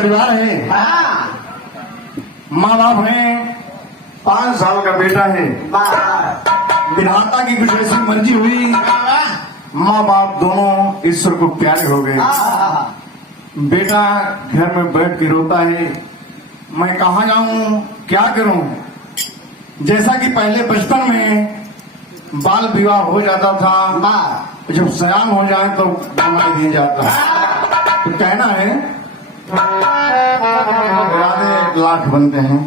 परिवार है, माँ बाप हैं, 5 साल का बेटा है। विधाता की कुछ ऐसी मर्जी हुई, माँ बाप दोनों ईश्वर को प्यारे हो गए। बेटा घर में बैठ के रोता है, मैं कहाँ जाऊं, क्या करूं। जैसा कि पहले बचपन में बाल विवाह हो जाता था, जब सयान हो जाए तो बनाई दिया जाता है। तो कहना है राधे लाख बनते हैं,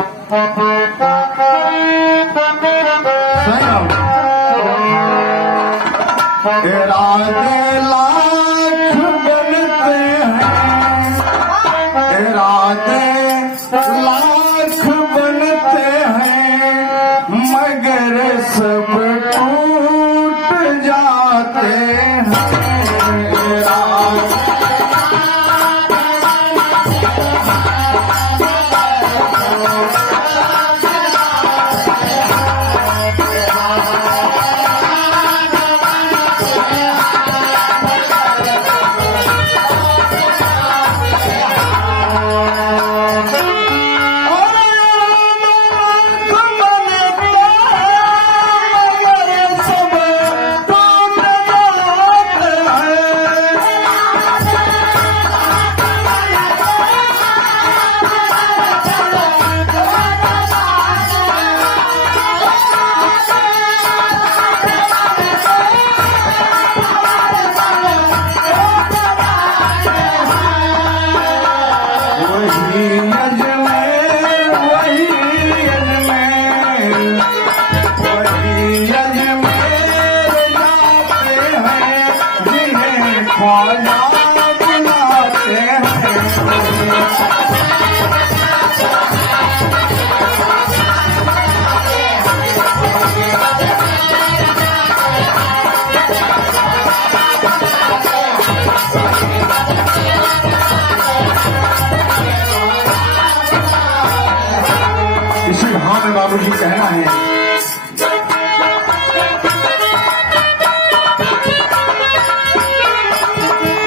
राधे लाख बनते हैं, राधे लाख बनते हैं, मगर सब टूट जाते हैं। इसी भाव में बाबूजी कहना है,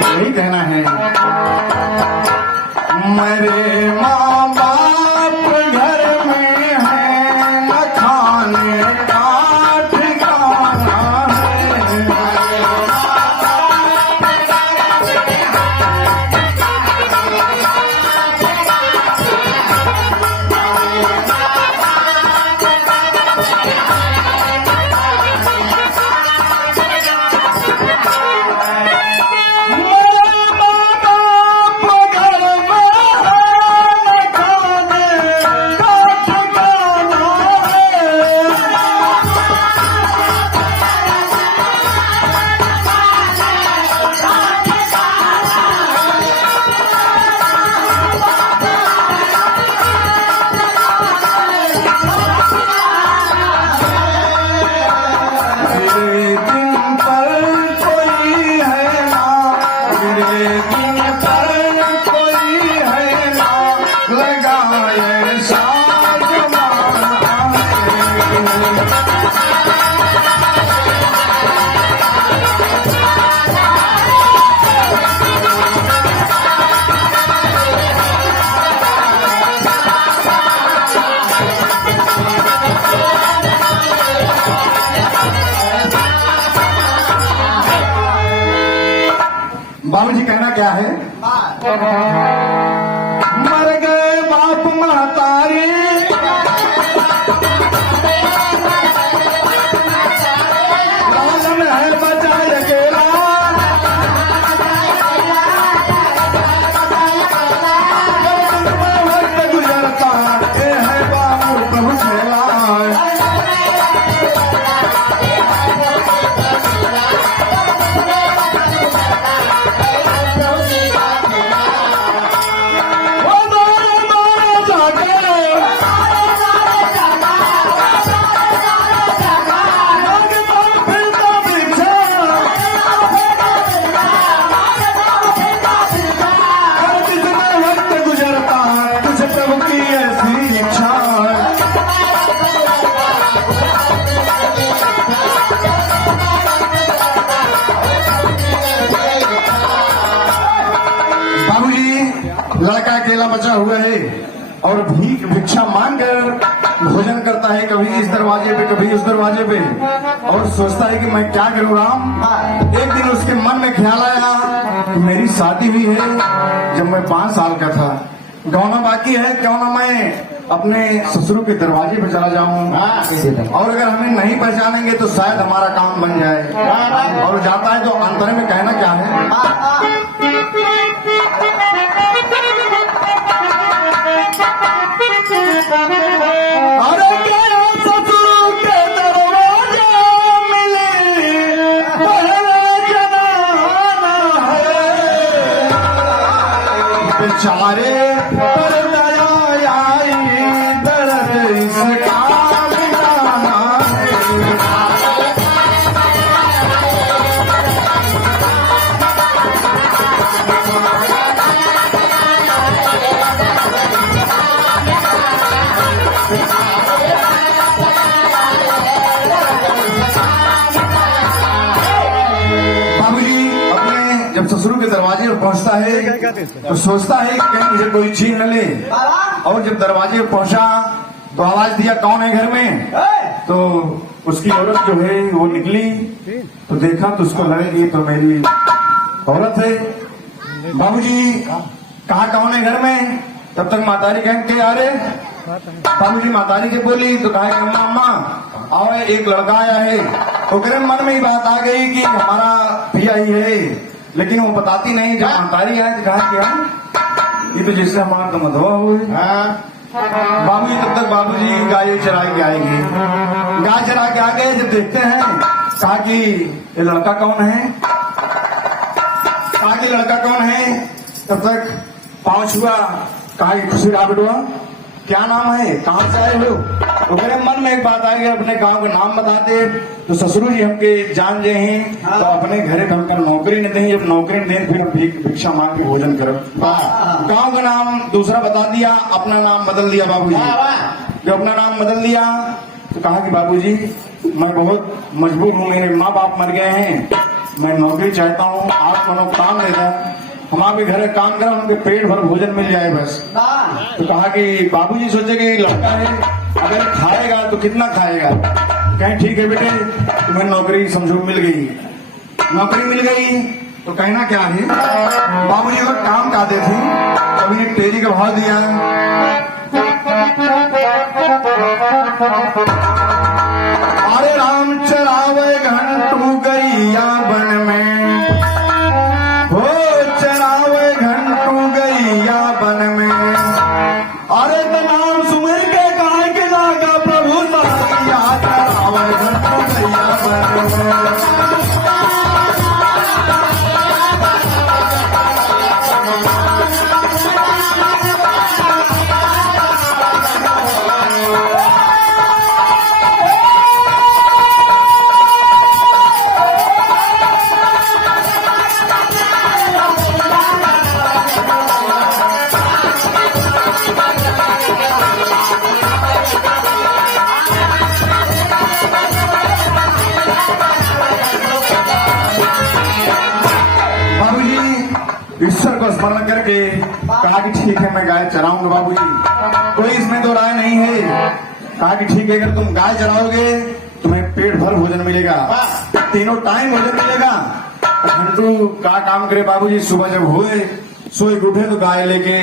यही कहना है, मेरे माँ बाप घर में है, न खाने का ठिकाना है। बाबूजी कहना क्या है, मर गए बाप महतारी, लालन है बचा अकेला, वक्त गुजरता है बाबू प्रभु खेला। लड़का अकेला बचा हुआ है और भिक्षा मांगकर भोजन करता है, कभी इस दरवाजे पे कभी उस दरवाजे पे, और सोचता है कि मैं क्या करूं राम। एक दिन उसके मन में ख्याल आया, मेरी शादी हुई है जब मैं 5 साल का था, गौना बाकी है, क्यों ना मैं अपने ससुर के दरवाजे पे चला जाऊं, और अगर हमें नहीं पहचानेंगे तो शायद हमारा काम बन जाए। और जाता है तो अंतर में कहना क्या है, अरे क्या ससुर के दरवाजे मिले पहला जमाना है, बेचारे पर दया आई दर्द इसका मिटाना है। जब ससुर के दरवाजे पर पहुंचता है तो सोचता है कि कहीं मुझे कोई छीन न ले, और जब दरवाजे पर पहुंचा तो आवाज दिया, कौन है घर में? तो उसकी औरत जो है वो निकली, तो देखा तो उसको लगा कि ये तो मेरी औरत है। बाबूजी कहा कौन है घर में? तब तक मातारी कह के आ रहे, बाबूजी मातारी के बोली तो कहा कि अम्मा आओ, एक लड़का आया है। तो करे मन में ही बात आ गई कि हमारा पिया ही है, लेकिन वो बताती नहीं। जब मातारी आए तो कहा कि ये तो जैसे हमारा तो मधुआ हुई। बाबूजी तब तक बाबूजी गाय चरा के आएंगे, गाय चरा के आ गए, जब देखते हैं कहा कि ये लड़का कौन है, कहा कि लड़का कौन है। तब तक पांव छुआ, कहा कि खुशी रहा बेटुआ, क्या नाम है, कहां से आए हो? तो मेरे मन में एक बात आ गई, अपने गांव का नाम बताते तो ससुर जी हमके जान जे हैं, तो अपने घरे हमका नौकरी नहीं दें, जब नौकरी नहीं दें फिर हम भिक्षा मांग के भोजन करो। गांव का नाम दूसरा बता दिया, अपना नाम बदल दिया बाबूजी। जब अपना नाम बदल दिया तो कहा कि बाबूजी मैं बहुत मजबूर हूँ, मेरे माँ बाप मर गए हैं, मैं नौकरी चाहता हूँ, आप मनो काम दे दें, हमारे घर काम करो, उनके पेट भर भोजन मिल जाए बस। तो कहा कि बाबूजी सोचे कि लड़का है, अगर खाएगा तो कितना खाएगा। कहें ठीक है बेटे, तुम्हें नौकरी समझो मिल गई। नौकरी मिल गई तो कहना क्या है, बाबूजी अगर काम काते थे कभी ने तेजी का भाव दिया, अरे राम चरावे घंटू गैया बन में, हो चरावे घंटू गैया बन में, अरे तो नाम सुमिर के गाय के लागा प्रभु साथिया, चरावे घंटू गैया बन में। ईश्वर को स्मरण करके कहा कि ठीक है मैं गाय चराऊंगा बाबूजी, कोई इसमें तो राय नहीं है। कहा कि ठीक है, अगर तुम गाय चराओगे तुम्हें पेट भर भोजन मिलेगा, तीनों टाइम भोजन मिलेगा। घंटू का काम करे बाबूजी, सुबह जब हुए सोए उठे तो गाय लेके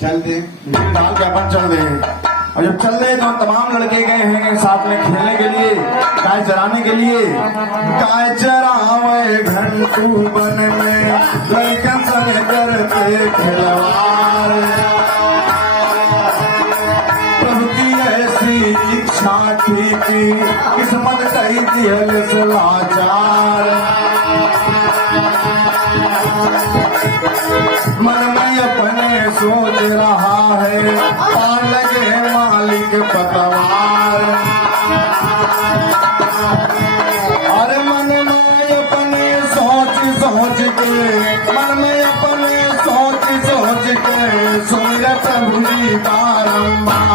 चल दे, डाल के अपन चल दे, और जब चल दे तो तमाम लड़के गए हैं साथ में खेलने के लिए, गाय चराने के लिए। गाय चरावे घंटू बन में, लड़कन संग करते खिलवाड़, प्रभु की ऐसी इच्छा थी कि किस्मत कही दियल से लाचार। मन में अपने सोच रहा है, पार लगे मालिक पतवार, अरे मन में अपने सोच सोच के, मन में अपने सोच सोच के सुन प्रभु जी बारंबार।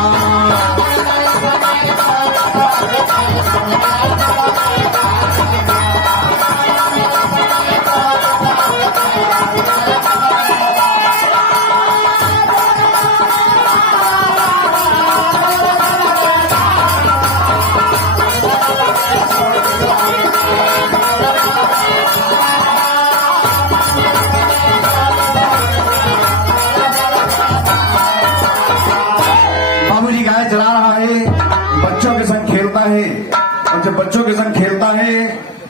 जब बच्चों के संग खेलता है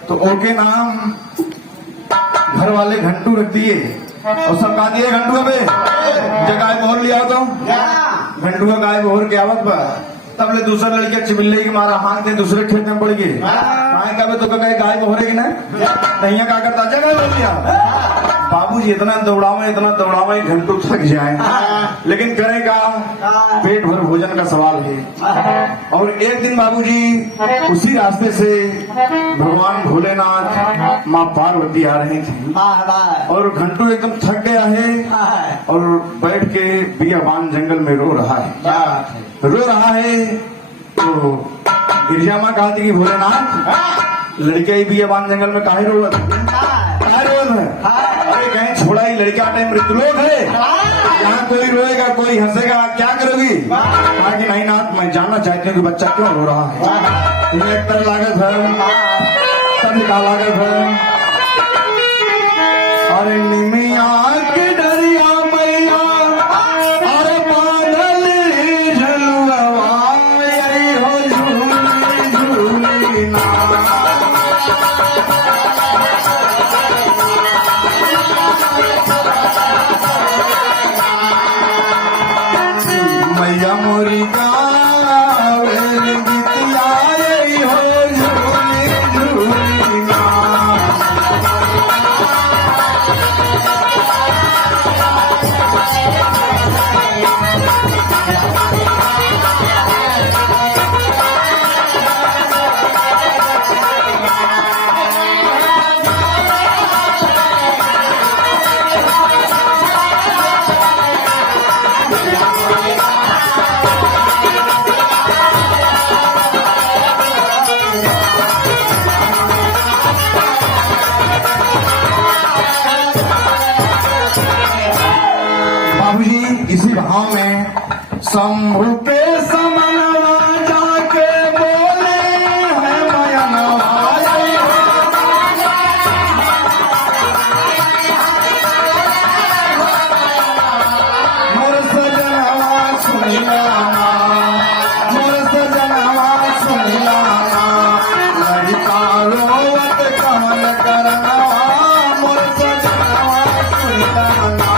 तो ओके नाम घर वाले घंटू रख दिए और सब कहा दिए घंटू पे गाय बोहर लिया तो घंटू का गाय बोहर के आवत पर तब ले दूसरा लड़का चिबिल्ले की मारा हाथ दे दूसरे खेत में पड़ गए कहा तो कहे गाय बोहरे की ना नहीं क्या करता जगह बोल लिया बाबूजी इतना दौड़ावे घंटू थक जाए लेकिन करेगा पेट भर भोजन का सवाल है। और एक दिन बाबूजी उसी रास्ते से भगवान भोलेनाथ माँ पार्वती आ रही थी और घंटू एकदम थक गया है और बैठ के बियाबान जंगल में रो रहा है तो गिरजा माँ कहा थी कि भोलेनाथ लड़के ही बियाबान जंगल में काहे रो है अरे कहीं छोड़ा ही लड़का टाइम मृत्युलोक है यहाँ कोई रोएगा कोई हंसेगा क्या करोगी कहा कि नहीं नाथ मैं जानना चाहती हूँ कि बच्चा क्यों रो रहा है एक तरह लागत है तब का लागत है अरे निमिया के डरिया मैया अरे बादल झलुआ हो झूली ना मैया मोरी गावे गीतिया हो झूली झूली ना इसी भाव में शंभु के समनवा जाके बोले है मयनवा मोर सजनवा सुनिलाना मोर सजनवा सुनिलाना लड़का रोवत कहन करनवा मोर सजनवा सुनिलाना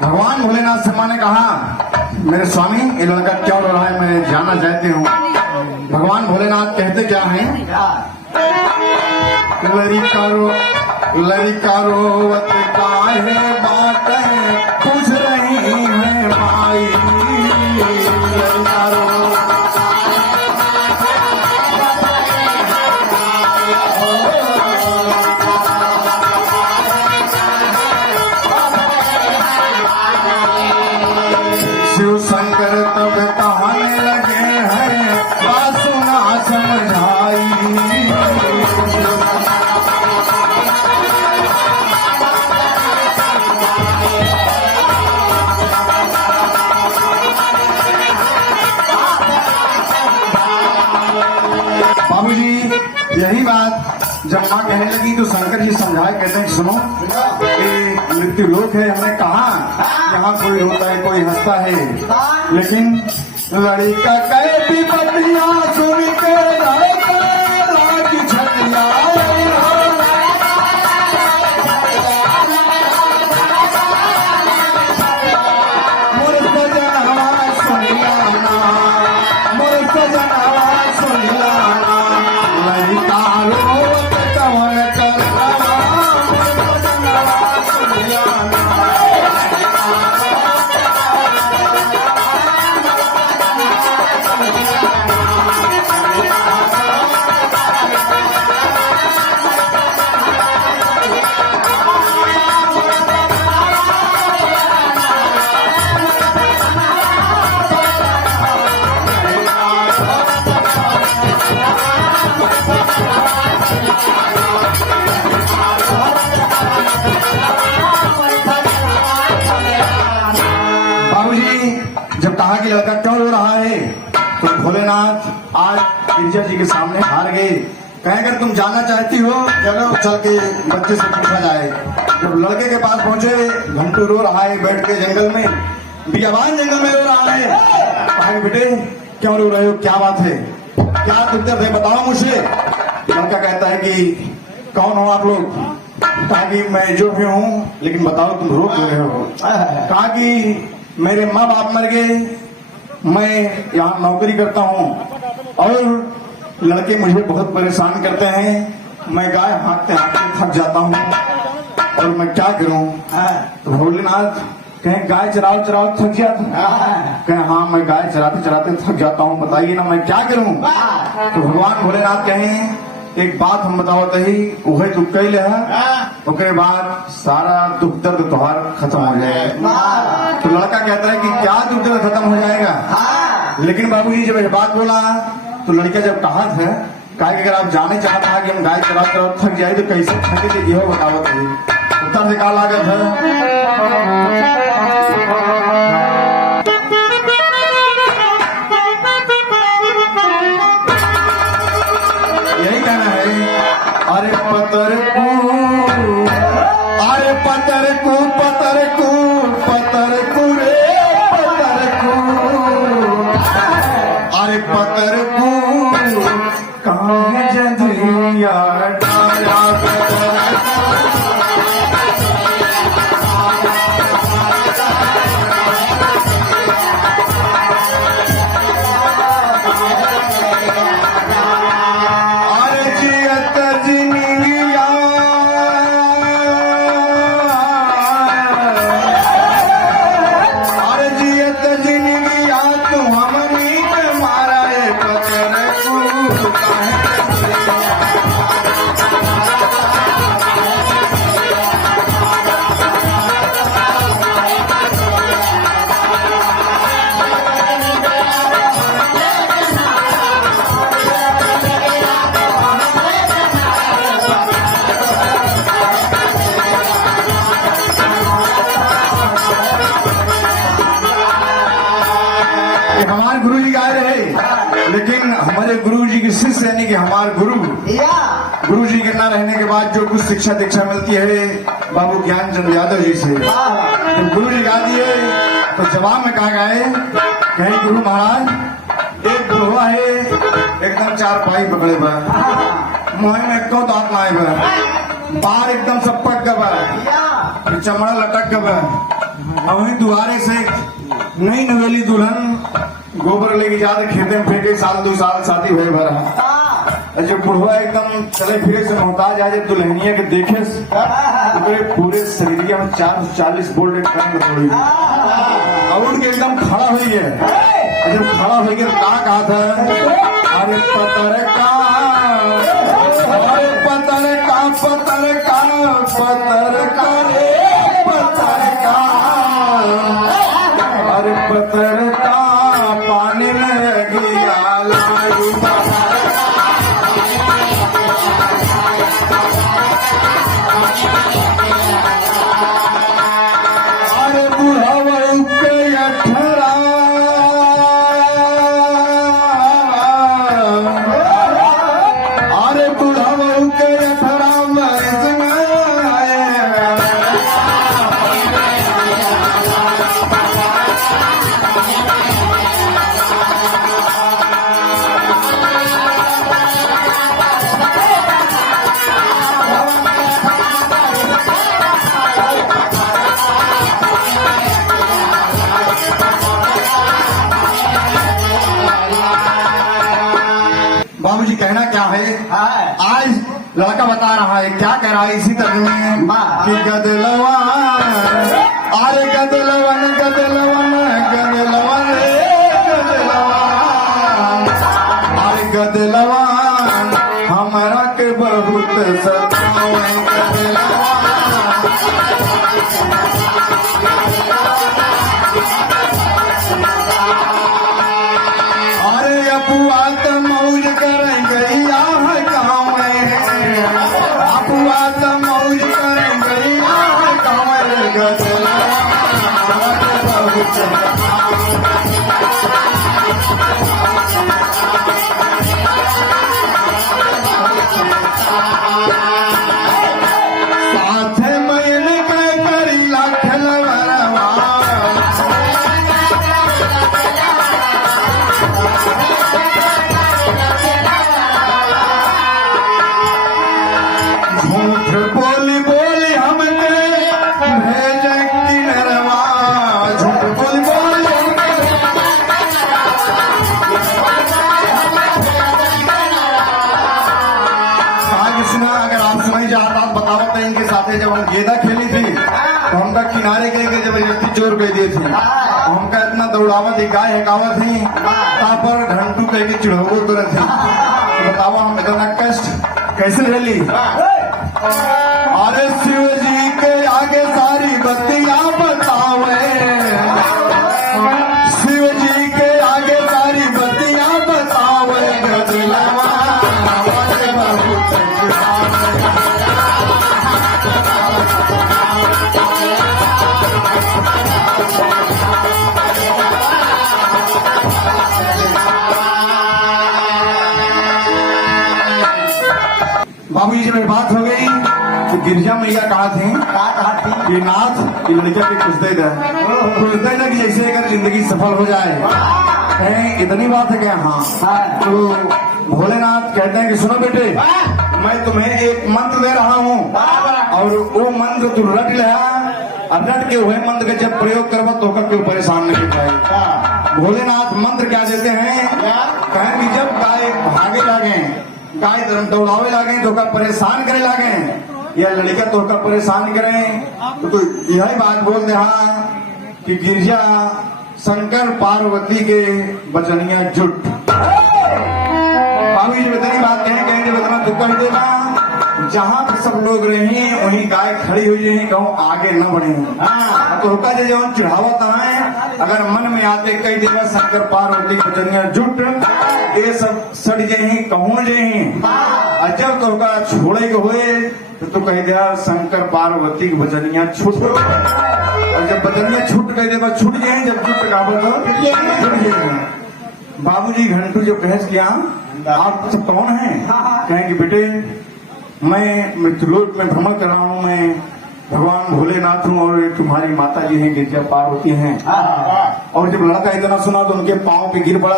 भगवान भोलेनाथ से माँ ने कहा मेरे स्वामी ये लड़का क्यों रो रहा है मैं जानना चाहती हूँ। भगवान भोलेनाथ कहते क्या हैं लड़का रोवत काहे बातें पूछ रही है माई लड़का रो शिव शंकर तब कहने लगे हैं बात सुना समझाई बाबूजी यही बात जब माँ कहने लगी तो शंकर जी समझाए कहते हैं सुनो ये मृत्यु लोक है हमने कहा यहाँ कोई रोता है कोई हंसता है लेकिन लड़का कहती बतिया सुन के राज छटिया मोर सजनवा सुनिलाना मोर सजनवा सुनिलाना लड़का रोवत कवन करनवा मोर सजनवा सुनिलाना कहा कि लड़का क्यों रो रहा है? तो भोलेनाथ आज गिरिजा जी के सामने हार गए। कहे अगर तुम जानना चाहती हो चलो चल के बच्चे से पूछा जाए। जब लड़के के पास पहुंचे, घंटू रो रहा है बैठ के जंगल में, बियाबान जंगल में रो रहा है। कहा बेटे क्यों रो रहे हो, क्या बात है, क्या दिक्कत है, बताओ मुझे। लड़का कहता है कि कौन हो आप लोग? कहा कि मैं जो भी हूँ, लेकिन बताओ तुम रो क्यों रहे हो? कहा कि मेरे माँ बाप मर गए, मैं यहाँ नौकरी करता हूँ और लड़के मुझे बहुत परेशान करते हैं, मैं गाय हाँकते हाँकते थक जाता हूँ और मैं क्या करूँ? तो भोलेनाथ कहें गाय चराओ चराओ थक जाता? कहें हाँ मैं गाय चराते चराते थक जाता हूँ, बताइए ना मैं क्या करूँ? तो भगवान भोलेनाथ कहें एक बात हम बताओ तही वही दुख कैले है, उसके बाद सारा दुख दर्द त्योहार खत्म हो जाएगा। तो लड़का कहता है कि क्या दुख दर्द खत्म हो जाएगा? लेकिन बाबूजी जब यह बात बोला तो लड़का जब कहा था कि अगर आप जाने चाहता है कि हम गाय चरा चरा थक जाए तो कैसे थके थे, यह बताओ तही उत्तर से क्या लागत है? अरे पतर को रे पतर को अरे पतर को कहाँ है जंजिया डाला हमारे गुरु जी गा रहे, लेकिन हमारे गुरु जी के शिष्य यानी कि हमारे गुरु जी के न रहने के बाद जो कुछ शिक्षा दीक्षा मिलती है बाबू ज्ञानचंद यादव जी से, तो गुरु जी गा दिए। तो जवाब में कहा गए, कहीं गुरु महाराज एक बुढ़वा है एकदम चार पाई पकड़े बा, मुँह में एको दांत ना बा, बाहर एकदम सब पट गया, चमड़ा लटक गया, और वहीं दुआरे से नई नवेली दुल्हन गोबर लेके जाते खेते में फेंके, साल 2 साल शादी हुए भरा। जो बुढ़वा एकदम चले फिरे से मोहताज आज दुल्हनिया के देखे पूरे शरीर में 440 बोल्ट करंट दौड़ी और उठ के एकदम खड़ा हो गया। जब खड़ा हो गया क्या कहा था? अरे पतर का रे पतर का अरे पतर का पानी में गया लालू अरे बुढ़ावा के अठरा अरे बुढ़ावा के अठरा बाबूजी कहना क्या है? आज लड़का बता रहा है, क्या कह रहा है इसी तरह में कि गदलवा अरे गदलवन गदलवन गदलवन अरे गदलवा हमारा के बहुत सतावन अरे अपुआ तो मौज करेंगे यहाँ गाँव में, अपुआ तो मौज करेंगे यहाँ गाँव में गदलवा बहुत जब हम गेंदा खेली थी तो हमका किनारे के लेके जबरदस्ती चोर कह दिए थे। हमका इतना दौड़ावत ही गाय हेकावत ही पर घंटू कह के चिढ़ावो तुरंत ही। बताओ हम इतना कष्ट कैसे झेली। अरे शिव जी के आगे सारी बत्तियां बतावे, शिव जी के आगे सारी बत्तियां बतावे, गजलवा बाबू जी में बात हो गई तो गिरजा मैया कहा थी कि नाथ ये लड़का के कुछ दे दे कि जैसे अगर जिंदगी सफल हो जाए। कहें इतनी बात है क्या? हाँ। तो भोलेनाथ कहते हैं कि सुनो बेटे, मैं तुम्हें एक मंत्र दे रहा हूँ और वो मंत्र तू रट ले, रट के हुए मंत्र के जब प्रयोग करवा तो क्यों परेशान नहीं पाए। भोलेनाथ मंत्र क्या देते हैं? कहें कि जब गाय भागे लगे, गाय दौड़ावे लगे, तो परेशान करे लगे, या लड़का तो परेशान करें तो यही बात बोल दे हाँ कि गिरजा शंकर पार्वती के बचनिया जुट। बाबू जी इतनी बात कहेंगे इतना दुख कर देगा। जहाँ पे सब लोग रहे वहीं गाय खड़ी हुई है, कहूँ आगे न बढ़े। तो होका जो चढ़ावत है अगर मन में आते कई देवा शंकर पार्वती बचनिया जुट, ये सब सड़ जाही कहूँ जाही। जब तो होका छोड़े के हुए तो कह दिया शंकर पार्वती की बचनिया छूट, और जब बचनिया छूट कह दे छूट जाए, जब जुट गावत हो जुट जाए। बाबूजी घंटू जब बहस किया आप सब कौन है? कहेंगे बेटे मैं मृत्युलोक में भ्रमण कर रहा हूँ, मैं भगवान भोलेनाथ हूँ और तुम्हारी माता जी हैं गिरजा पार्वती हैं। और जब लड़का इतना सुना तो उनके पाँव पे गिर पड़ा।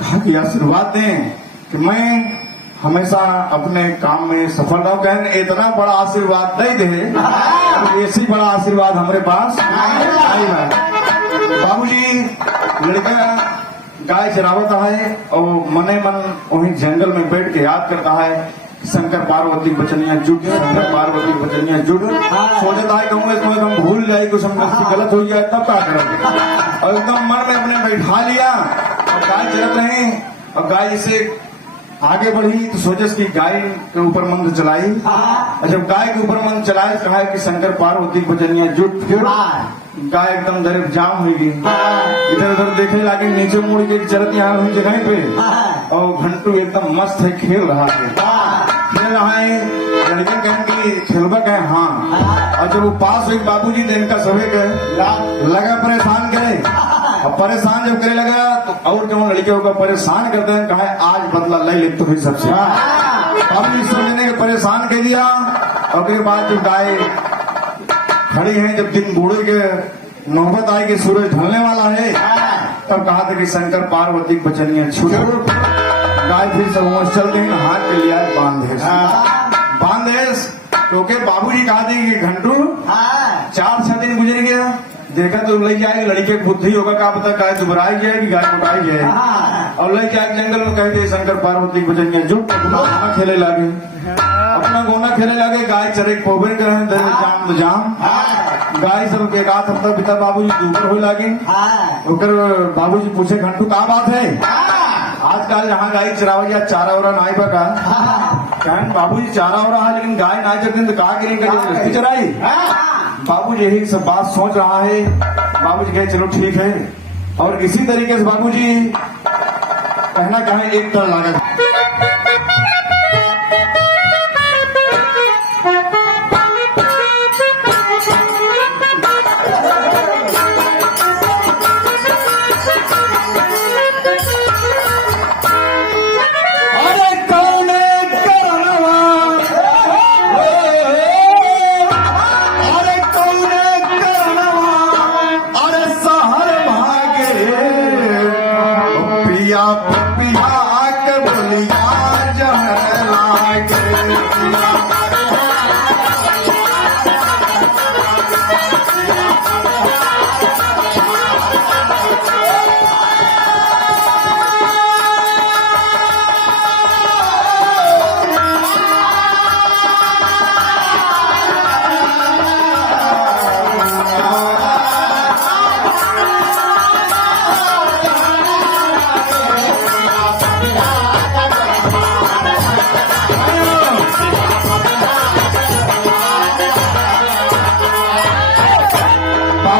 कहा कि आशीर्वाद दें कि मैं हमेशा अपने काम में सफल रहूं। कहें इतना बड़ा आशीर्वाद नहीं दे तो ऐसी बड़ा आशीर्वाद हमारे पास नहीं है। बाबूजी लड़का गाय चरावता है और मने मन वहीं जंगल में बैठ के याद करता है शंकर पार्वती बचनिया जुट, शंकर पार्वती बचनिया जुट। सोचता है कहूँगा इसमें हम भूल जाए, कुछ हम गलत हो जाए तब क्या करेंगे। और एकदम मन में अपने बैठा लिया और गाय चलत रहे और गाय से आगे बढ़ी तो सोचे कि गाय के ऊपर मंत्र चलाई। और जब गाय के ऊपर मंत्र चलाए तो कहा कि शंकर पार्वती बचनिया जुट। गाय एकदम दरब जाम हुई गई, इधर उधर देखने लगे, नीचे मुड़ के चलत यहाँ हुई जगह पे और घंटू एकदम मस्त है, खेल रहा है। लड़के कहेंगे खेलबा कहे हाँ। और जब वो पास हुई बाबूजी ने इनका सभी लगा परेशान करे, और परेशान जब करे लगा तो और जो लड़के को परेशान करते हैं कहा आज बदला ले ले तो हुई सबसे। बाबूजी समझने के परेशान कर दिया और उसके बाद जब गाय खड़ी है, जब दिन बूढ़े के नौबत आई कि सूरज ढलने वाला है तब कहा था कि शंकर पार्वती बचनिया छूट। गाय फिर सब चलते हैं, हाथ के लिया बांधे तो के बाबूजी कहा थे कि घंटू 4-6 दिन गुजर गया, देखा तो ले जाएगी लड़के बुद्धि होगा क्या पता गाय दुबराई जाएगी गाय उठाई जाएगी। और ले जाए जंगल में कहते शंकर पार्वती बचनिया जुट गोना खेले लगे, अपना गोना खेले लगे। गाय चरे पोबे के जाम तो जाम गाय सब एक आध हफ्ता बिता बाबूजी ऊपर हो लगे। बाबूजी पूछे घंटू कहाँ बात है? आजकल यहाँ गाय चरावा या चारा वरा नाई बा का? बाबूजी चारा हो रहा है लेकिन गाय ना चरते तो कहा गिरेंगे चराई। बाबूजी यही सब बात सोच रहा है। बाबूजी कहे चलो ठीक है। और इसी तरीके से बाबूजी कहना कहें एक तरह लागत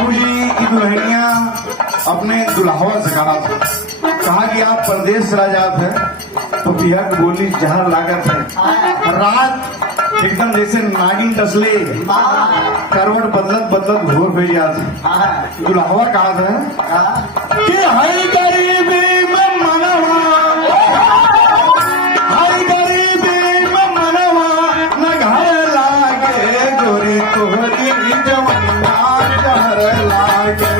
बाबूजी की दुल्हनिया अपने दुल्हवा से कहा कि आप परदेश राजा थे तो पिया की बोली जहर लागत है। रात एकदम जैसे नागिन टसले करवट बदलत घोर हो जाते। दुल्हवा कहा था कि हई गरीबी में मनवा, हई गरीबी में मनवा न घर लागे गोरी तोहरी जवनिया जहर लागे।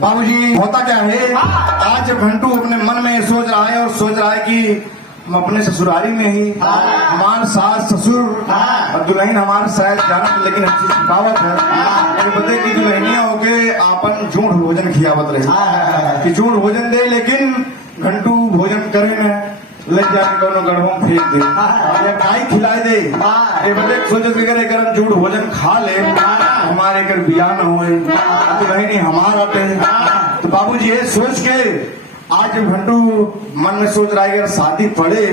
बाबूजी होता क्या है, आज घंटू अपने मन में सोच रहा है और सोच रहा है कि हम अपने ससुरारी में ही हमारे सास ससुर और दुल्हन हमारे शायद जाना, लेकिन अच्छी शिकावत है बता की दुल्हनिया होके आपन झूठ भोजन खियावत रहे कि झूठ भोजन दे, लेकिन घंटू भोजन करे में ले जाके कोनो गढ़ों फेंक दे या गाय खिलाए दे। ये बदे सोचे फिकर एक झूठ भोजन खा ले हमारे कर बिया न होए तो नहीं हमारा पे। तो बाबूजी ये सोच के आज घंटू मन में सोच रहा है अगर शादी पड़े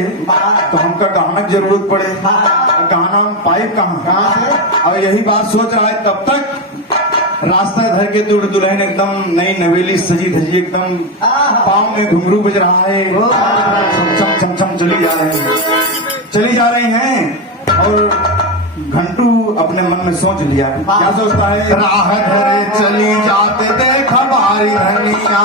तो हमका गहना की जरूरत पड़े, गहना हम पाए कहाँ से। और यही बात सोच रहा है तब तक रास्ता धर के दुल्हन एकदम नई नवेली सजी धजी एकदम पाँव में घुंघरू बज रहा है, छम छम छम चली जा रही हैं और घंटू अपने मन में सोच लिया क्या सोचता है, राह धरे चली जाते देख हमारी धनिया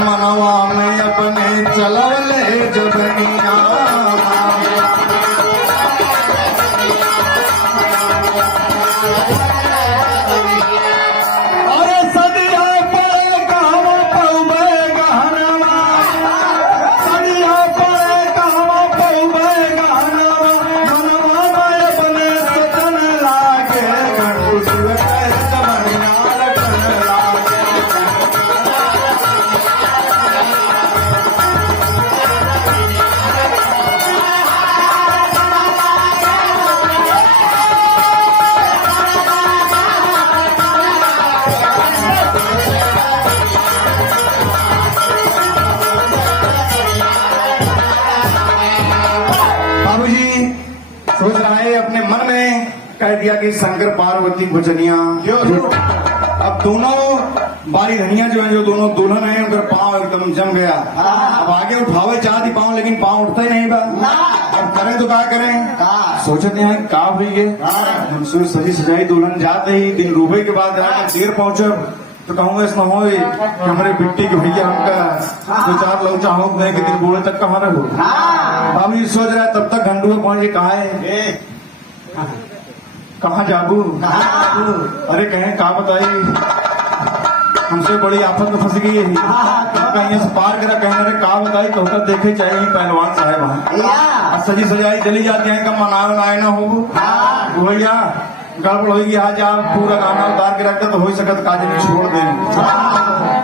मनवा में अपने चलवले जबनिया सोच रहा है अपने मन में कह दिया कि शंकर पार्वती भजनिया अब दोनों बारी धनिया जो है जो दोनों दुल्हन है उनका पाँव एकदम जम गया। अब आगे उठावे चाहती पाँव लेकिन पाँव उठता ही नहीं बा। अब करें तो क्या करें, सोचते हैं का हुई है हम सजी सजाई दुल्हन जाते ही दिन डूबे के बाद देर पहुंचे तो कहूँगा इसमें हो हमारे बिट्टी के भैया हमका दो चार लोग चाहो नहीं कि दिन बूढ़े तक कहाँ रहो। हम ये सोच रहे तब तक घंटू में पहुंचे कहा है कहाँ जाबू, अरे कहें कहा बताई हमसे बड़ी आफत में फंस गई है कहीं से पार करा कहना रे कहा बताई तो होकर देखे चाहिए पहलवान साहब वहाँ सजी सजाई चली जाती है कब मनाए नाए ना हो भैया गड़बड़ होगी आज आप पूरा गहना उतार के रखते तो हो सकता काज नहीं छोड़ दे।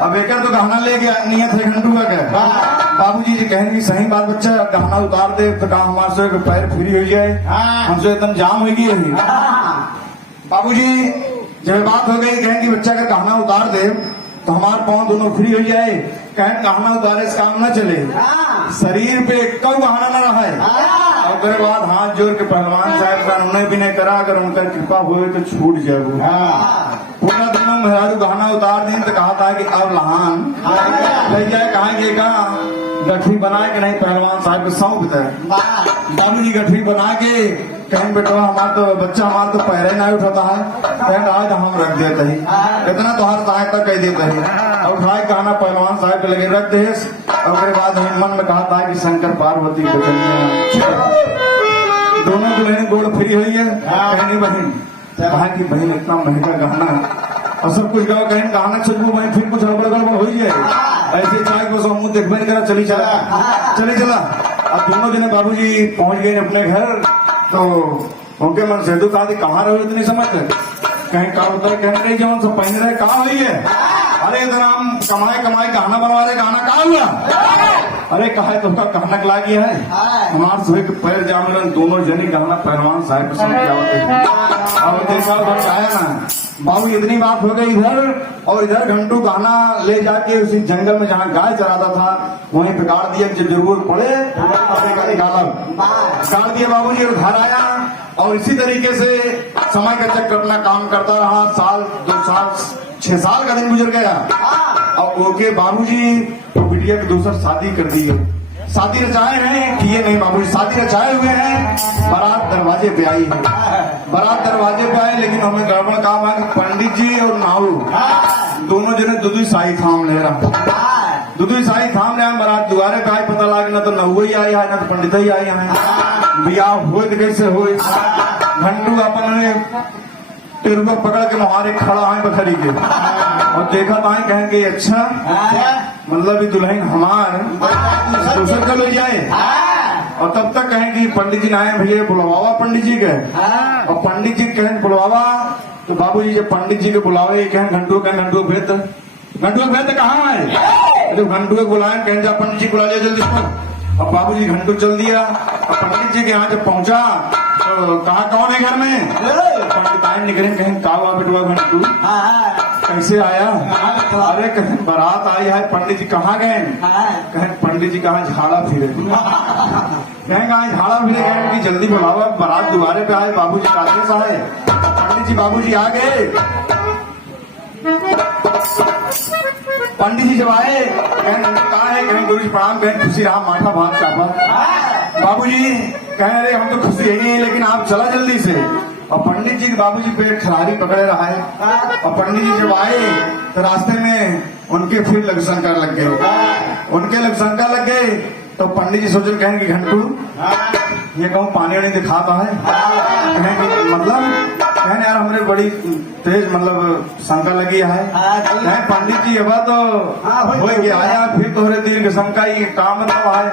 अब एक तो गहना ले गया नियत है घंटू का बाबूजी जी कहेंगे सही बात बच्चा गहना उतार दे तो कहा हमारे से पैर फ्री हो जाए हमसे एकदम जाम होगी यही। बाबूजी जब बात हो गई कहेंगे बच्चा अगर गहना उतार दे तो हमारे पाँव दोनों फ्री हो जाए, कहें गहना उतारे से काम न चले शरीर पे कोई गहना न रहा है। और उसके बाद हाथ जोड़ के पहलवान साहब का उन्हें भी नहीं करा अगर उनका कृपा हुए तो छूट जाए। पूरा दोनों मेहरारू गहना उतार दें तो कहा था कि अब लहान ले जाए कहा गठरी बना के नहीं पहलवान साहब को सौंप दे। बाबूजी गठरी बना के कहें बेटा हमारा तो बच्चा हमारा तो पैरे नहीं उठाता है, कहें आज हम रख देते ही इतना तो हर सहायता कह देते है और उठाए कहना पहलवान साहब के लगे रख दे। और बाद हम मन में कहा था कि शंकर पार्वती दोनों दुल्हन गोड़ फ्री हुई है। कहनी बहन कहा कि बहन इतना महंगा गहना और सब कुछ गाँव कहीं गहना चलू बहन फिर कुछ हड़बड़ गड़बड़ हो जाए ऐसे चाहे को सब मुंह देखबे नहीं करा चली चला। अब दोनों जने बाबूजी पहुंच गए अपने घर तो उनके मन से कहा थी कहाँ रहो इतनी समझ कहीं का होता है कहने नहीं जब सब पहन रहे कहाँ हुई है। अरे इतना हम कमाए गहना बनवा रहे गहना कहाँ हुआ। अरे कहा तो उसका कहना ला गया है हमारे सुबह के पैर जाम दोनों जनी गहना पहलवान साहब को समझ होते और देखा बताया ना बाबू इतनी बात हो गई इधर और इधर घंटू गहना ले जाके उसी जंगल में जहाँ गाय चराता था वहीं पे गाड़ दिया जब जरूरत पड़े गाड़ दिया बाबूजी और घर आया और इसी तरीके से समय का चक्कर अपना काम करता रहा। साल 2 साल 6 साल का दिन गुजर गया और ओके बाबूजी तो बिटिया की दूसरा शादी कर दी है। शादी रचाए हैं कि ये नहीं बाबूजी शादी रचाए हुए हैं। बारात दरवाजे पे आई है, बारात दरवाजे पे आई लेकिन हमें गड़बड़ काम है कि पंडित जी और नाऊ दोनों जने दूध शाही थाम ले रहा दूध शाही थाम ले बारात दुआरे पे आई पता लगा ना तो नहुआ ही आई है ना तो पंडित ही आई है। बियाह हुए तो कैसे हुए घंटू अपन टेरुआ पकड़ के हमारे खड़ा है बखरी के और देखा तो कहें कि अच्छा मतलब ये दुल्हन हमार दूसर का ले जाए और तब तक कहें कि पंडित जी आए भैया बुलवावा पंडित जी के और पंडित जी कहें बुलवावा तो बाबूजी जब पंडित जी के बुलावे कहें घंटू भेद कहाँ है जब घंटू को बुलाए कहें जा पंडित जी बुला लिया जल्दी और बाबूजी घंटू चल दिया और पंडित जी के यहाँ जब पहुंचा तो कहा कौन है घर में पंडिताइन निकले कहें का हुआ बेटुआ घंटू कैसे आया। अरे कहें बारात आई है पंडित जी कहाँ गए कहें पंडित जी कहाँ झाड़ा फिरे कहें कहा झाड़ा फिरे कहें कि जल्दी बुलावा बारात दुआरे पे आए बाबूजी काशी से आए। पंडित जी बाबूजी आ गए पंडित जी जब आए कहा है कहें गुरु जी प्रणाम कहें खुशी रहा माठा भात चापा बाबूजी कहें अरे हम तो खुशी है नहीं लेकिन आप चला जल्दी से। और पंडित जी के बाबूजी पेट खरारी पकड़े रहा है और पंडित जी जब आए तो रास्ते में उनके फिर लघुशंकर लग गए तो पंडित जी सोचे कहें कि घंटू ये कहूँ पानी वानी दिखाता है कहें कि मतलब कहें यार हमने बड़ी तेज मतलब शंका लगी है कहें पंडित जी अब तो हो गया आया फिर तोहरे दीर्घ शंका ये काम मतलब है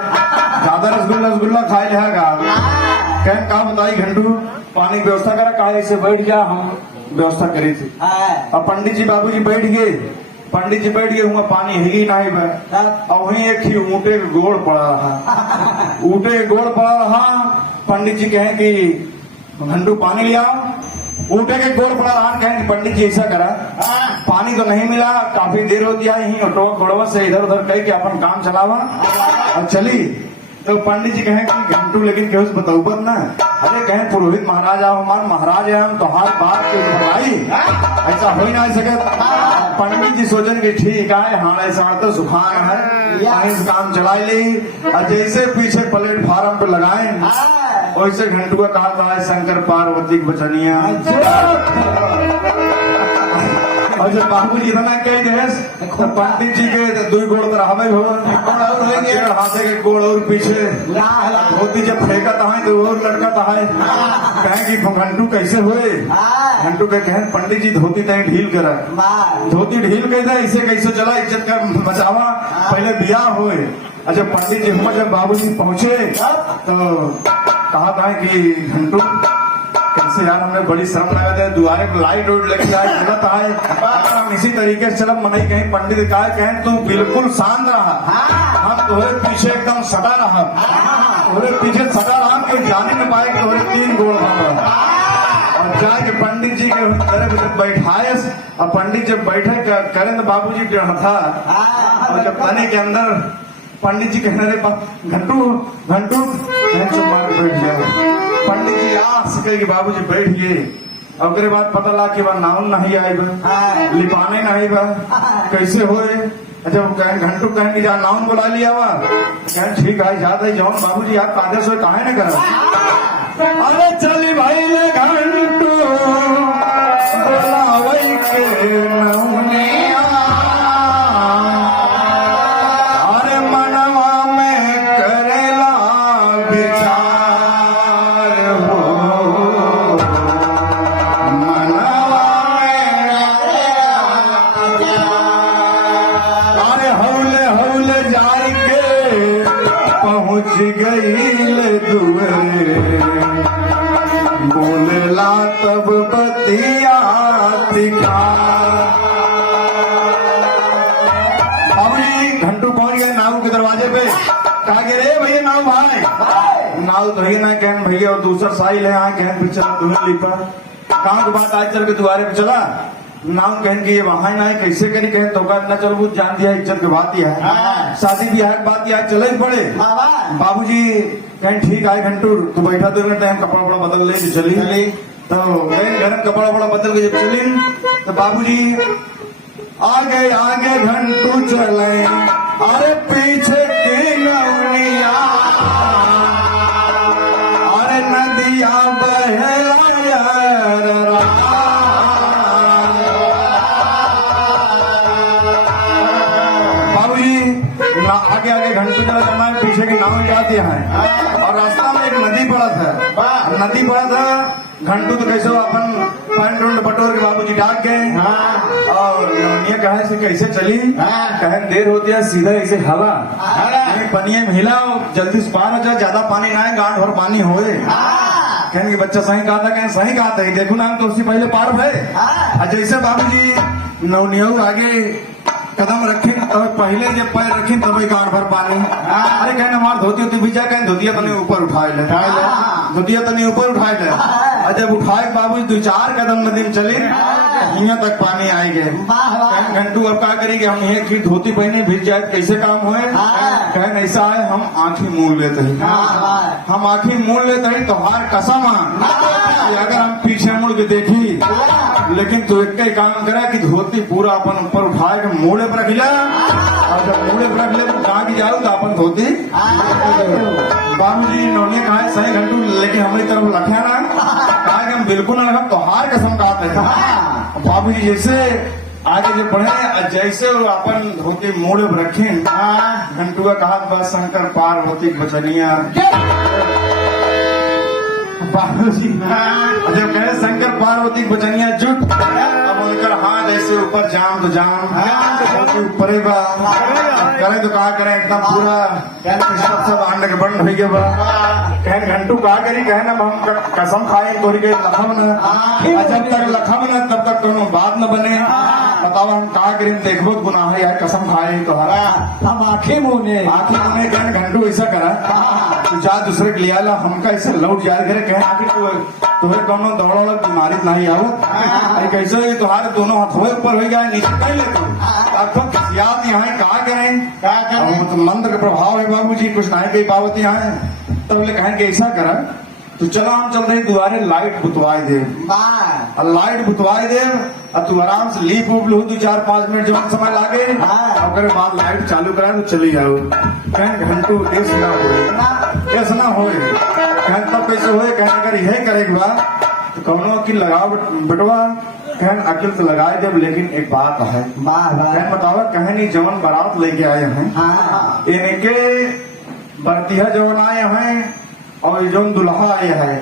ज्यादा रसगुल्ला खाए लिया कहें का बताई घंटू पानी की व्यवस्था करा कहा ऐसे बैठ गया हम व्यवस्था करी थी। अब पंडित जी बाबूजी बैठ गए हुआ पानी है ही नहीं और वहीं एक ही ऊँटे के गोड़ पड़ा रहा पंडित जी कहें कि घंटू पानी लिया ऊँटे के गोड़ पड़ा रहा कहें पंडित जी ऐसा करा पानी तो नहीं मिला काफी देर हो गया यही ऑटो घोड़वा से इधर उधर कह के अपन काम चलावा और चली तो पंडित जी कहें कि घंटू लेकिन कहे बताऊ पर ना अरे कहें पुरोहित महाराज आओ हमारे महाराज है हम तो हर बात के भाई ऐसा हो ही नहीं सके। पंडित जी सोचन की ठीक है हाँ ऐसा तो सुखान है इस काम चला ली और जैसे पीछे प्लेटफार्म पे लगाए वैसे घंटू का कहा था शंकर पार्वती की बचनिया और जब बाबूजी इतना कह दे तो पंडित जी के 2 गोड़ पर हवे हो हाथे के गोड़ और पीछे धोती जब फेंका है तो और लटका है कहें कि घंटू कैसे हुए घंटू के कहें पंडित जी धोती तय ढील करा धोती ढील कह दे इसे कैसे चला इज्जत का बचावा पहले बियाह हुए। अच्छा पंडित जी हुआ जब बाबूजी पहुंचे तो कहा था कि घंटू कैसे यार हमने बड़ी शर्म लगा दे दुआरे पर लाइट उठ लगी है गलत है हम इसी तरीके से चलब मनाई कहीं पंडित कहा कहें तू बिल्कुल शांत रहा हम तोहरे पीछे एकदम सटा रहा कि जाने न पाए तोहरे 3 गोड़ और जाके पंडित जी के बैठाए और पंडित जब बैठे करें तो बाबूजी के था और जब तने के अंदर पंडित जी कहने रहे घंटू बैठ गया पंडित जी आस कहे कि बाबूजी बैठ गए और बाद पता लगा कि नाउन नहीं आई बा लिपाने नहीं बा कैसे होए अच्छा वो कहें घंटू कहें कि जा नाम बुला लिया हुआ कहें ठीक है याद है जौन बाबूजी आप आदेश हो काहे न करा अरे चली भाई ले घंटू बुलावई के नौनिया अरे मनवा में करेला विचार हो मनवा अरे हौले हौले जाय के पहुँच गईल दुआरे बोलेला तब बतिया दिखा अभी घंटू पहुंच गए नाव के दरवाजे पे कहा कि रे भैया नाव भाई नाव तो ही ना कहन भैया और दूसरा साहिल है यहाँ कहन फिर चला तुम्हें लिपा कहाँ की बात आज चल के दुआरे पे चला नाम कहन की ये वहां ना है कैसे करी कहन तो न चल वो जान दिया इज्जत की बात यह है शादी ब्याह की बात यह चले ही पड़े बाबूजी कहन ठीक है घंटू तू बैठा 2 मिनट टाइम कपड़ा वपड़ा बदल ले चली तो घर कपड़ा वपड़ा बदल के जब चली तो बाबूजी आगे घंटू चले अरे पीछे की नौनिया अरे नदिया बहेला आगे घंटू चला जाना है पीछे की नाव जाती है और रास्ता में एक नदी पड़ा था घंटू तो कैसे अपन पैंट उंट बटोर के बाबूजी डाक गए और नौनिया कहा से कैसे चली कहे देर होती है सीधा ऐसे हवा पनिया में हिला जल्दी से पार हो जाए ज्यादा पानी ना है गांठ भर पानी होए कहने कि बच्चा सही कहा था कहें सही कहा था देखो ना हम तो उससे पहले पार भय जैसे बाबूजी नौनिया आगे कदम रखे और पहले जब पैर रखे तब गांठ भर पानी अरे कहने हमार धोती होती भिजा कहें धोतिया तनी ऊपर उठाए ले धोतिया तनी ऊपर उठाए ले और जब उठाए बाबू 2-4 कदम नदी में चले यहाँ तक पानी आए गए घंटू अब क्या करेंगे हम ये की धोती पहने भिज जाए कैसे काम हुए कहन ऐसा है हम आंखें मूल लेते हैं हम आंखें मूल लेते हैं तो हार कसम अगर हम पीछे मुड़ के देखी लेकिन तो एक ही काम करा कि धोती पूरा अपन ऊपर उठाए के मोड़े पर रख लिया और जब मोड़े पर रख लिया तो कहाँ की जाओ तो अपन धोती बाबूजी इन्होंने कहा सही घंटू लेकिन हमारी तरफ लखे ना कहा कि हम बिल्कुल ना लगा तो हार कसम कहते हैं बाबूजी जैसे आगे जो बढ़े जैसे वो अपन धोती मोड़े पर रखे घंटू का कहा बस शंकर पार्वती बचनिया बाबूजी जब कहे शंकर पार्वती बचनिया जुट अब उनकर हाथ ऐसे ऊपर जाम तो जाम ऊपर करे तो कहा करे एकदम पूरा सब अंड के बंद हो गया कहे घंटू कहा करी कहे ना हम कसम खाए तोरी के लखम न जब तक लखम न तब तक कोनो बात न बने बताओ हम कहा करें देखो गुनाह है यार कसम खाए तो हम आंखें मुने कहने घंटू ऐसा करा तू जा दूसरे के लिया ला हमका ऐसे लौट जाए करे कहे आखिर तुम्हें कोनो दौड़ बीमारी नहीं आओ कैसे तुम्हारे दोनों हाथों ऊपर हो गया नीचे कहीं लेते आपको याद यहाँ कहा करें तो मंत्र का प्रभाव है बाबूजी कुछ नहीं कही पावत यहाँ तब बोले कहें कि ऐसा करा तो चलो हम चल रहे दुआरे लाइट बुतवाए दे लाइट बुतवाए दे और तू आराम से लीप उप लू 2-4-5 मिनट जब समय लागे और बाद लाइट चालू कराए तो चली जाओ कहें घंटू ऐसा ना हो कहन तब कैसे होए कहने अगर यही करेगा तो कौनो अकिल लगाओ बेटवा कहन अकिल तो लगाए जब लेकिन एक बात है कहन बताओ कहे नहीं जवन बारात लेके आए हैं इनके बरतिया जवन आए हैं और जो दुल्हा आए हैं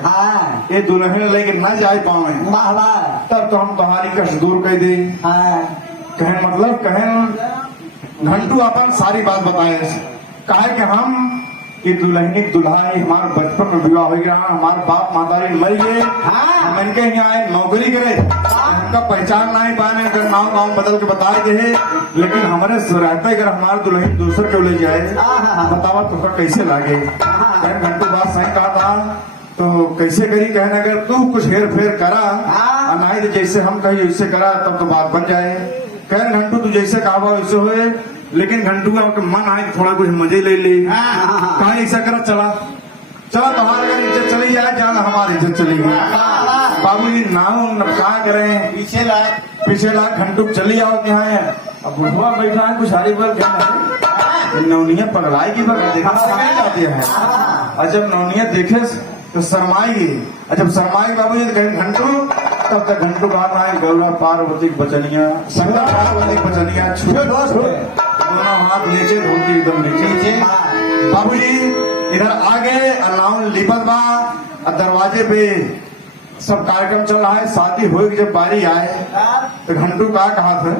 ये दुल्हन लेके न जा पावे तब तो हम तुम्हारी कष्ट दूर कर दे कहन मतलब कहन घंटू अपन सारी बात बताए कहे कि हम कि दुल्हनी दुल्हा हमारे बचपन में विवाह हो गया हमारे बाप मातारी मर गए हम इनके यहाँ आए नौकरी करे उनका पहचान नहीं पाए अगर नाम गाँव बदल के बताए दे लेकिन हमारे रहते अगर हमारे दुल्हन दूसरे के ले जाए बतावा तो कैसे लागे घंटू बात सही कहा था तो कैसे करी कहने अगर तू कुछ हेर फेर करा नहीं तो जैसे हम कही वैसे करा तब तो बात बन जाए कहने घंटू तू जैसे कहा वैसे हुए लेकिन घंटू का मन आए थोड़ा कुछ मजे ले ली कहा ऐसा करा चला तुम्हारे अगर इज्जत चली जाए ज्यादा हमारी इज्जत चली गई बाबू जी नाम कहा करें पीछे लाख घंटू चली जाओ यहाँ अब बुढ़वा बैठा है कुछ हारी बोल क्या नौनिया पगलाई की बगल देखा नहीं जाती है। और जब नौनिया देखे तो शर्माएगी, और जब शर्माएगी बाबूजी तो कहें घंटू, तब तक घंटू गाना है गौरा पार्वती बचनिया, संगा पार्वती बचनिया, छुए दोनों हाथ नीचे, धोती एकदम नीचे। बाबूजी इधर आगे अलाउन लिपत बा, और दरवाजे पे सब कार्यक्रम चल रहा है। शादी होगी जब बारी आए तो घंटू का कहा था,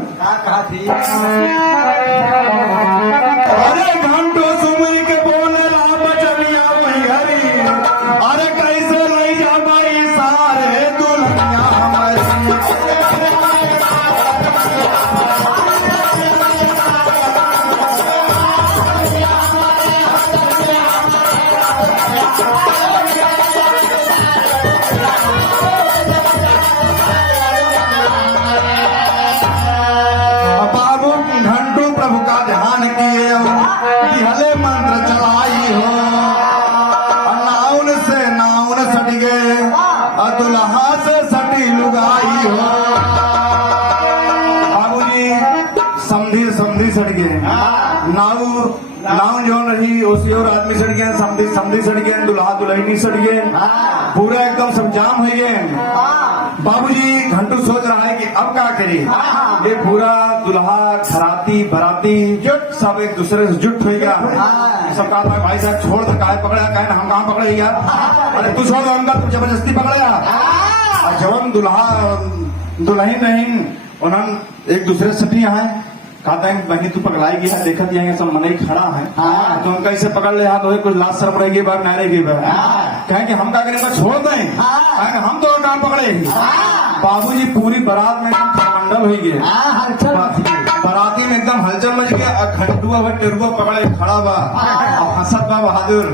अरे घंटू सुमरी के बोले ला बचनिया वही हरी, अरे कैसे नहीं जा भाई सारे दुल्हनिया हमारी। मंत्र चलाई हो, नाउन से नाउन सट गए, दुल्हा से सटी लुगाई हो। बाबूजी समधी समधी सट गए, नाउन जो रही उसी और आदमी सट गए, समधी समधी सट गए, दुल्हा दुल्हनी सट गए, पूरा एकदम सब जाम हो गए। बाबूजी घंटू सोच रहा है कि अब क्या करे, ये पूरा दुल्हा घराती बराती सब एक दूसरे से जुट हो गया। सब कहा भाई साहब छोड़ दो, काहे पकड़ा, कहे हम कहाँ पकड़े यार, अरे तू छोड़ दो अंदर, तुम जबरदस्ती पकड़ा। और जवन दुल्हा दुल्हन नहीं उन्होंने एक दूसरे से सटी है, कहता है बहनी तू पकड़ाई गया, देखा दिया सब मन ही खड़ा है, तो हम कैसे पकड़ ले हाथ, कुछ लाश शर्म रहेगी बात ना रहेगी। कहें कि हम क्या करेंगे, छोड़ दें, हम तो काम पकड़े। बाबूजी पूरी बारात में खरमंडल हो गए, बाराती में एकदम हलचल मच गया। घंटुआ व टेरुआ पकड़े खड़ा बा, हंसत बा बहादुर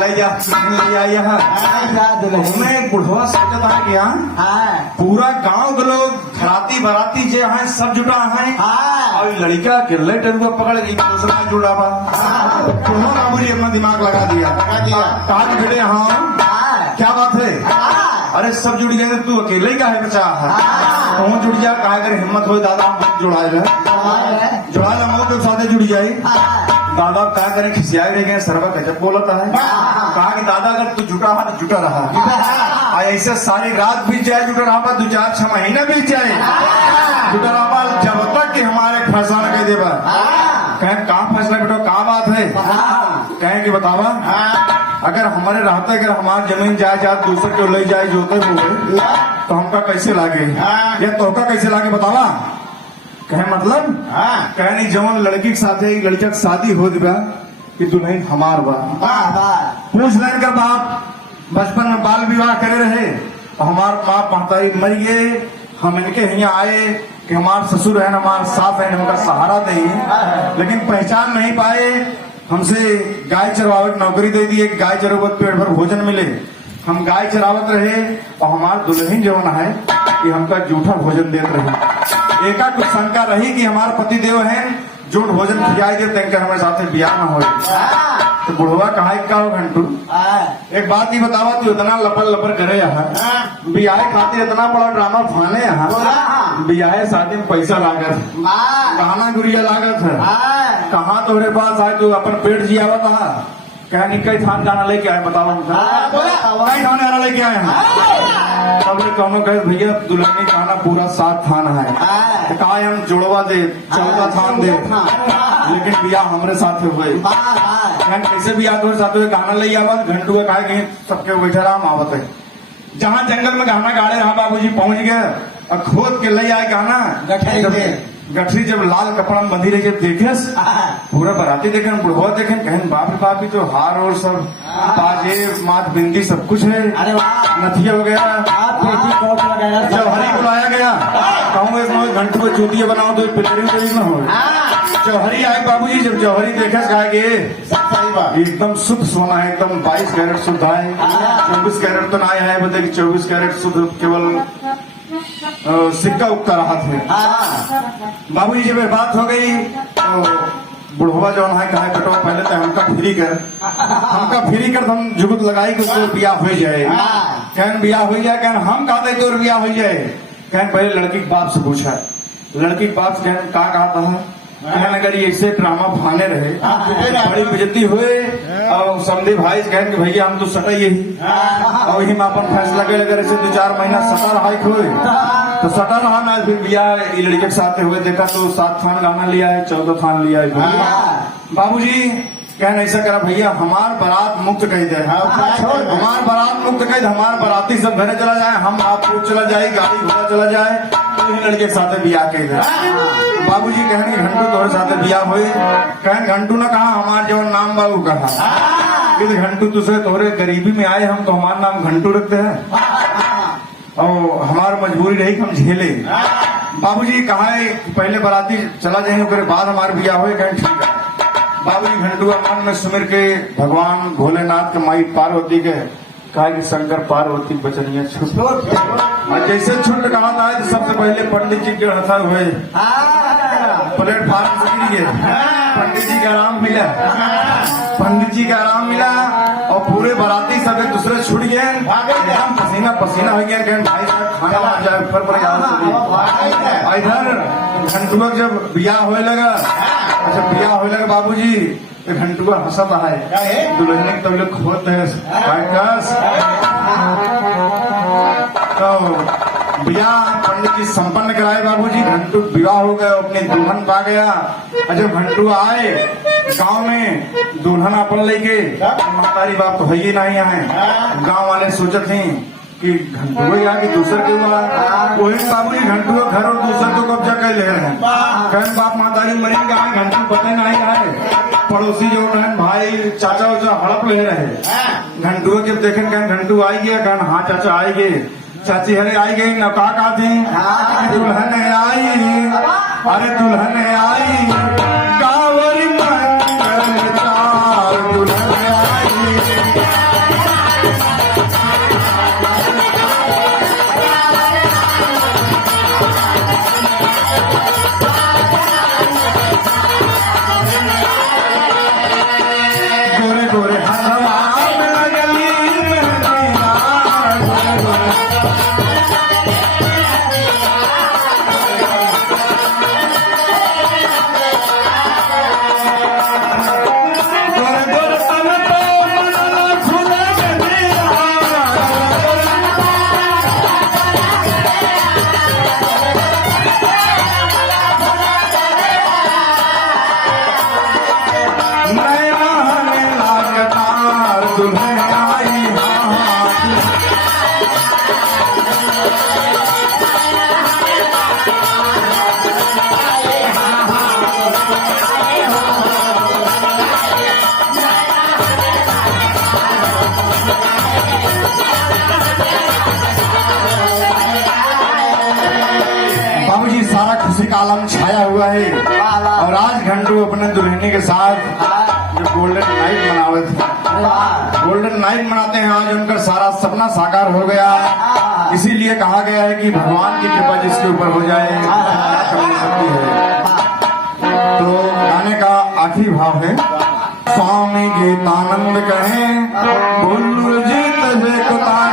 ले जा हमें बुढ़वा सोचता है कि पूरा गांव के लोग घराती बराती जो है सब जुटा है, और लड़का अकेले टेरुआ पकड़ एक दूसरा जुड़ा बा। बाबूजी अपना दिमाग लगा दिया, कहा कि बेटे हाँ क्या बात है, अरे सब जुड़ गए, तू अकेले का है बचा है, तू जुड़ जा, कहा अगर हिम्मत हो दादा हम जुड़ाए जुड़ा लमो तो साथे जुड़ जाये। दादा क्या करें, खिसियाए रह गए, सरवा गजब बोलता है। कहा कि दादा अगर तू जुटा है तो जुटा रहा, ऐसे सारी रात बीत जाए जुटा रहा, 2-4-6 महीने बीत जाए जुटा रहा, जब तक कि हमारे फैसला कह देवा। कहें कहाँ फैसला बेटो, कहाँ बात है, कहें कि बतावा अगर हमारे रहते, अगर हमारी जमीन जायदाद दूसरे को ले जाए जोते हुए तो हमका कैसे लागे, या तोहका कैसे लागे बतावा। कहे मतलब, कहे नहीं जवन लड़की के साथ लड़का की शादी हो दिया कि दुल्हन हमार बा। पूछ लेन कर बाप बचपन में बाल विवाह करे रहे, हमार बाप महतारी मर गए, हम इनके यहाँ आए कि हमारे ससुर है, हमारे साथ है, उनका सहारा दे, लेकिन पहचान नहीं पाए। हमसे गाय चरवावत नौकरी दे दी, गाय चरवावत पेट भर भोजन मिले, हम गाय चरावत रहे, और हमारे दुल्हन जो है कि हमका जूठा भोजन देते रहे। एका कुछ शंका रही कि हमारे पति देव है झूठ भोजन खिलाई दे, तंकर हमारे साथ बियाह न हो। तो बुढ़वा कहा का हो घंटू, एक बात ही बतावा, तू इतना लपर लपर करे यहाँ बियाह खातिर इतना बड़ा ड्रामा फाने, यहाँ बियाह शादी में पैसा लागत, गहना गुड़िया लागत है, कहाँ तुम्हारे पास आए तू अपन पेट जियावत है। कहा नहीं कई थान गाना लेके आए, बताओ कई थाने गाना लेके आए हैं। तब कौनो कहे भैया दुल्हनी खाना पूरा 7 थान है, तो कहा हम जोड़वा दे 14 थान दे, लेकिन बियाह हमारे साथ हुए। कैसे बियाह तुम्हारे साथ हुए, गाना ले आवत घंटू कहा कहीं सबके बैठे राम आवत है। जहाँ जंगल में गाना गाड़े रहा बाबूजी पहुंच गए, और खोद के ले आए गाना गठरी, जब लाल कपड़ा में बंधी रही, जब देखे पूरा बराती देखे, बुढ़वा देखे, कहन बाप रे बाप, तो हार और सब बाजे माथ बिंदी सब कुछ है, नथिया वगैरह, जौहरी बुलाया गया। कहूँ इसमें घंटू को चूतिया बनाओ तो पिलड़ी न हो। जौहरी आए बाबूजी, जब जौहरी देखे कहे एकदम शुद्ध सोना है, एकदम 22 कैरेट शुद्ध है, 24 कैरेट तो ना है, बताए 24 कैरेट शुद्ध केवल सिक्का उगता रहा थे। बाबूजी जब बात हो गई तो बुढ़वा जो है कहा बेटो पहले तो हमका फ्री कर, हम जुगत लगाई कि उसको बियाह हो जाए। कहन बियाह हो जाए, कहन हम कहते तो बियाह हो जाए। कहन पहले लड़की के बाप से पूछा, लड़की पास का कहा था कहने लगा ऐसे ड्रामा फाने रहे बड़ी बेइज्जती हुए और समझे भाई कहने कि भैया हम तो सटाइए ही और वही में अपन फैसला के लगे ऐसे 2-4 महीना सटा रहा हुए तो सटा रहा मैं फिर बिया लड़के के साथ हुए देखा तो 7 थान गाना लिया है 14 थान लिया है बाबूजी कहना ऐसा करा भैया हमार बारात मुक्त कह दे हमार बारात मुक्त कह दे हमार बाराती सब घरे चला जाए हम आप चला जाए गाड़ी घोड़ा चला जाए तो लड़के के साथ बियाह कह दे बाबूजी कहने घंटू तोहरे साथ बियाह हुए कहन घंटू ने कहा हमार जो नाम बाबू कहा कि घंटू तुझे तोहरे गरीबी में आए हम तो हमारा नाम घंटू रखते हैं और हमारी मजबूरी रही हम झेले बाबूजी कहा पहले बाराती चला जाए उसके बाद हमारे बियाह हुए कहें ठीक है बाबूजी घंटुआ मन में सुमिर के भगवान भोलेनाथ के माई पार्वती के कहा कि शंकर पार्वती बचनिया छुट और जैसे छुट कहा था तो सबसे पहले पंडित जी के हंसा हुए प्लेटफार्म से गिर गए पंडित जी का आराम मिला पंडित जी का आराम मिला और पूरे बाराती सब एक दूसरे छुट गए एकदम पसीना पसीना हो गया भाई साहब खाना आ जाए ऊपर पर इधर घंटुआ जब बियाह होने लगा अच्छा बियाह होने लगा बाबूजी घंटुआ हंसत है दुल्हन के तब लोग खोते हैं तो बियाह पंडित जी संपन्न कराए बाबूजी घंटू विवाह हो गया अपने दुल्हन पा गया जब घंटू आए गांव में दुल्हन अपन लेके मातारी बाप तो है ही नहीं आए गांव वाले सोचते थे कि घंटुआ यहाँ की दूसर के हुआ वही बाबूजी घंटुआ घर और दूसर को कब्जा कर ले रहे हैं कहन बाप मातारी मरेंगे आए घंटू पते नहीं आए पड़ोसी जो कहन भाई चाचा उचा हड़प ले रहे घंटुआ जब देखे कहन घंटू आई गया कहन हाँ चाचा आई गए चाची हरे आई गई नौका का थी दुल्हन आई अरे दुल्हन आई कांवरी मंगल चार दुल्हन आई गोरे गोरे हवा में लगली मेहंदिया गोरे गोरे तन तो मनला खुले गलिया नया हने लागतार दुल्हन आई बाबूजी सारा खुशी का आलम छाया हुआ है और आज घंटू अपने दुल्हनी के साथ जो गोल्डन नाइट मनावे थे गोल्डन नाइट मनाते हैं आज उनका सारा सपना साकार हो गया इसीलिए कहा गया है कि भगवान की कृपा जिसके ऊपर हो जाए कर सकती है तो गाने का आखिरी भाव है स्वामी गीतानंद कहें बोलू जी तजे कुतान